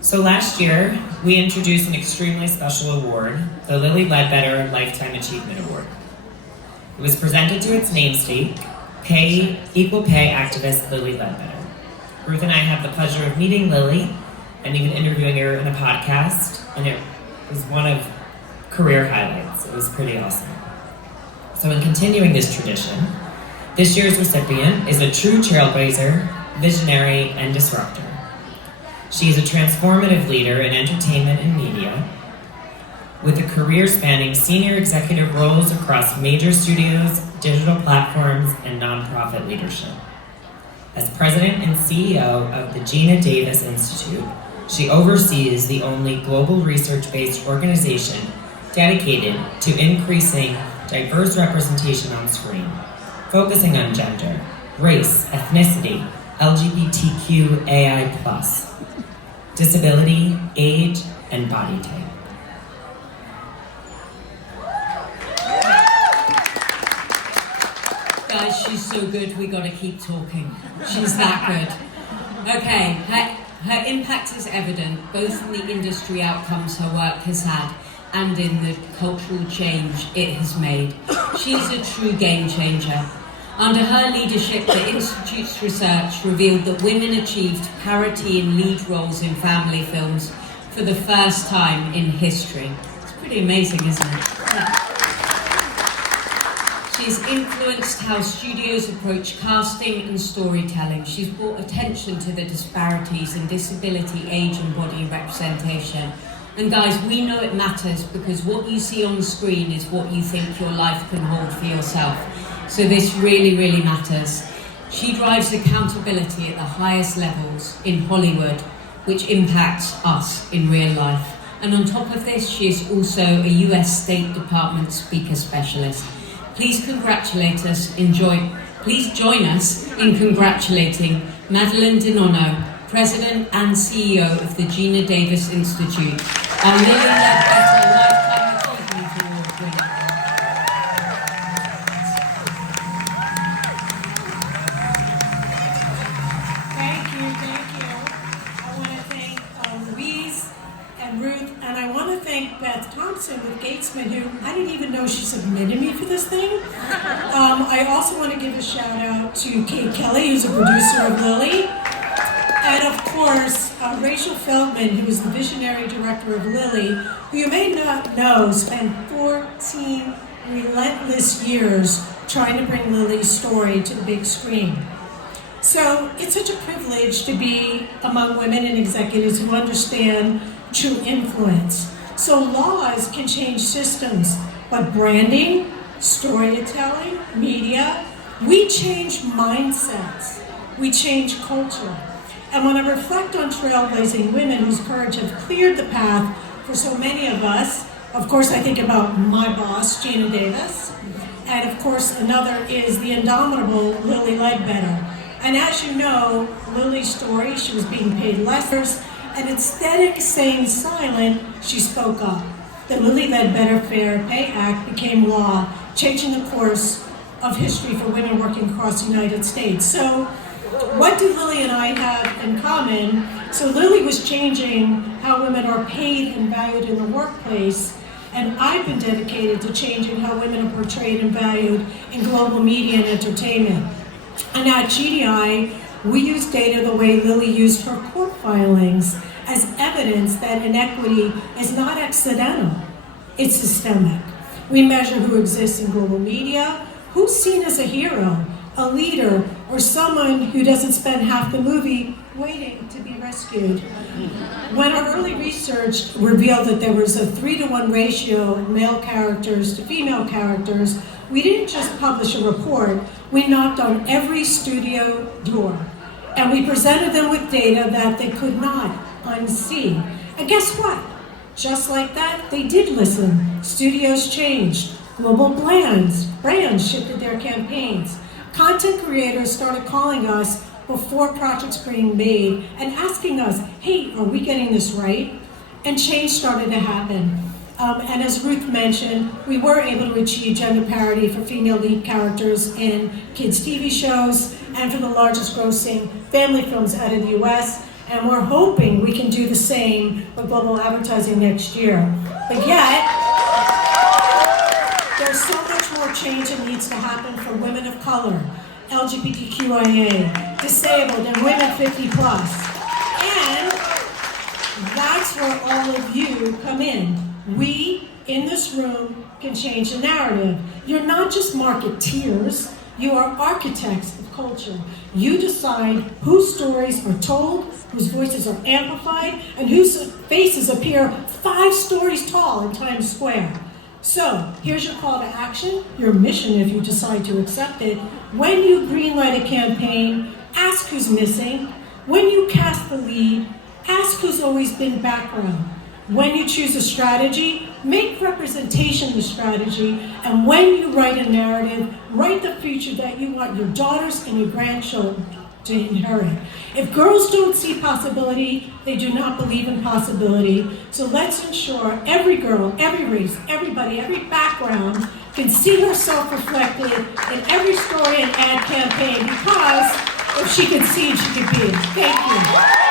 So last year, we introduced an extremely special award, the Lilly Ledbetter Lifetime Achievement Award. It was presented to its namesake, equal pay activist Lilly Ledbetter. Ruth and I had the pleasure of meeting Lilly and even interviewing her in a podcast, and it was one of career highlights. It was pretty awesome. So in continuing this tradition, this year's recipient is a true trailblazer, visionary, and disruptor. She is a transformative leader in entertainment and media, with a career spanning senior executive roles across major studios, digital platforms, and nonprofit leadership. As president and CEO of the Gina Davis Institute, she oversees the only global research-based organization dedicated to increasing diverse representation on screen, focusing on gender, race, ethnicity, LGBTQAI+, disability, age, and body type. Guys, she's so good, we gotta keep talking. She's that good. Okay, her impact is evident, both in the industry outcomes her work has had and in the cultural change it has made. She's a true game changer. Under her leadership, the Institute's research revealed that women achieved parity in lead roles in family films for the first time in history. It's pretty amazing, isn't it? Yeah. She's influenced how studios approach casting and storytelling. She's brought attention to the disparities in disability, age, and body representation. And guys, we know it matters because what you see on the screen is what you think your life can hold for yourself. So this really, really matters. She drives accountability at the highest levels in Hollywood, which impacts us in real life. And on top of this, she is also a US State Department speaker specialist. Please please join us in congratulating Madeline Di Nonno, President and CEO of the Gina Davis Institute, and Lilly Ledbetter Lifetime Achievement Award winner. Thank you. I want to thank Louise and Ruth, and I want to thank Beth Thompson with Gatesman, who I didn't even know she submitted me for this thing. I also want to give a shout out to Kate Kelly, who's a producer of Lilly, and of course Rachel Feldman, who is the visionary director of Lilly, who you may not know spent 14 relentless years trying to bring Lilly's story to the big screen. So it's such a privilege to be among women and executives who understand true influence. So laws can change systems, but branding, storytelling, media, we change mindsets, we change culture. And when I reflect on trailblazing women whose courage have cleared the path for so many of us, of course I think about my boss, Gina Davis, and of course another is the indomitable Lilly Ledbetter. And as you know, Lilly's story, she was being paid less, and instead of staying silent, she spoke up. The Lilly Ledbetter Fair Pay Act became law, changing the course of history for women working across the United States. So what do Lilly and I have in common? So Lilly was changing how women are paid and valued in the workplace, and I've been dedicated to changing how women are portrayed and valued in global media and entertainment. And at GDI, we use data the way Lilly used her court filings as evidence that inequity is not accidental, it's systemic. We measure who exists in global media, who's seen as a hero, a leader, or someone who doesn't spend half the movie waiting to be rescued. When our early research revealed that there was a 3-to-1 ratio of male characters to female characters, we didn't just publish a report, we knocked on every studio door. And we presented them with data that they could not unsee. And guess what? Just like that, they did listen. Studios changed. Global brands shifted their campaigns. Content creators started calling us before projects were being made and asking us, hey, are we getting this right? And change started to happen. And as Ruth mentioned, we were able to achieve gender parity for female lead characters in kids' TV shows and for the largest grossing family films out of the US. And we're hoping we can do the same for global advertising next year. But yet, there's so much more change that needs to happen for women of color, LGBTQIA, disabled, and women 50 plus. And that's where all of you come in. We, in this room, can change the narrative. You're not just marketeers, you are architects of culture. You decide whose stories are told, whose voices are amplified, and whose faces appear 5 stories tall in Times Square. So, here's your call to action, your mission if you decide to accept it. When you greenlight a campaign, ask who's missing. When you cast the lead, ask who's always been background. When you choose a strategy, make representation the strategy. And when you write a narrative, write the future that you want your daughters and your grandchildren to inherit. If girls don't see possibility, they do not believe in possibility. So let's ensure every girl, every race, everybody, every background can see herself reflected in every story and ad campaign, because if she could see, she could be. Thank you.